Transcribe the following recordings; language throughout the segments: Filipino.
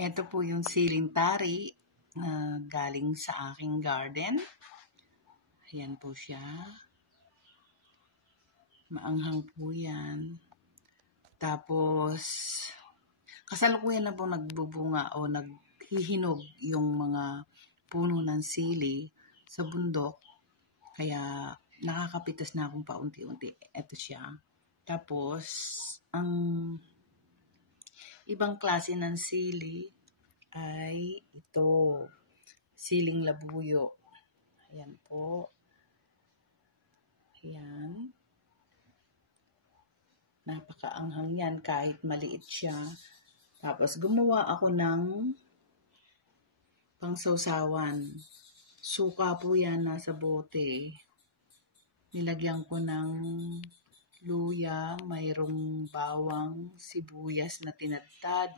Ito po yung siling tari na galing sa aking garden. Ayan po siya. Maanghang po yan. Tapos, kasalukuyan na po nagbubunga o naghihinog yung mga puno ng sili sa bundok. Kaya nakakapitas na akong paunti-unti. Ito siya. Tapos, ang ibang klase ng sili ay ito. Siling labuyo. Ayan po. Ayan. Napakaanghang yan kahit maliit siya. Tapos gumawa ako ng pangsawsawan. Suka po yan nasa bote. Nilagyan ko ng luya, mayroong bawang, sibuyas na tinadtad,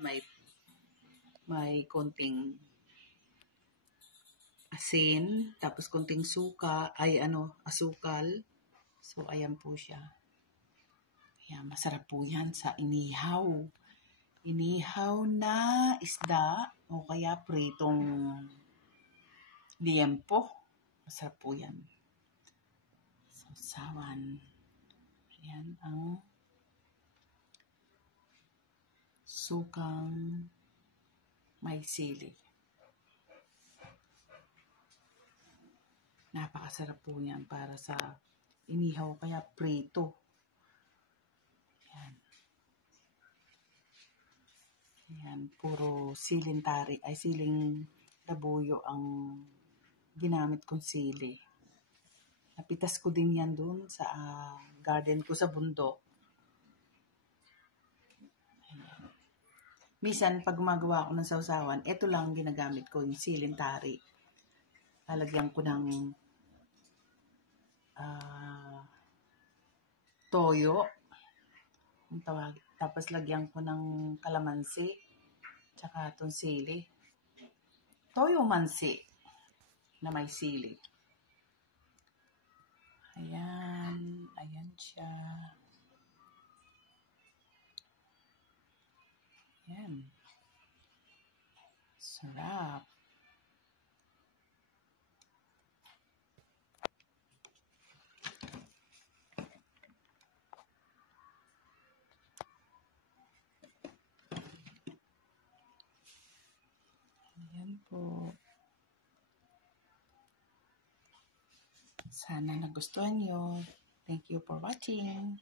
may konting asin, tapos konting asukal. So ayan po siya. Ayan, masarap po yan sa inihaw. Inihaw na isda o kaya pritong liempo. Masarap po yan. Sausawan. Ayan ang sukang may sili. Napakasarap po yan para sa inihaw kaya prito. Ayan. Ayan, puro siling tari, ay siling labuyo ang ginamit kong sili. Napitas ko din yan dun sa garden ko sa bundok. Ayan. Minsan, pag gumagawa ako ng sausawan, ito lang ginagamit ko, yung siling tari. Lalagyan ko ng toyo. Tapos lagyan ko ng kalamansi, tsaka itong sili. Toyo mansi na may sili. Ayan. Ayan siya. Ayan. Sarap. Ayan po. Sana nagustuhan nyo. Thank you for watching.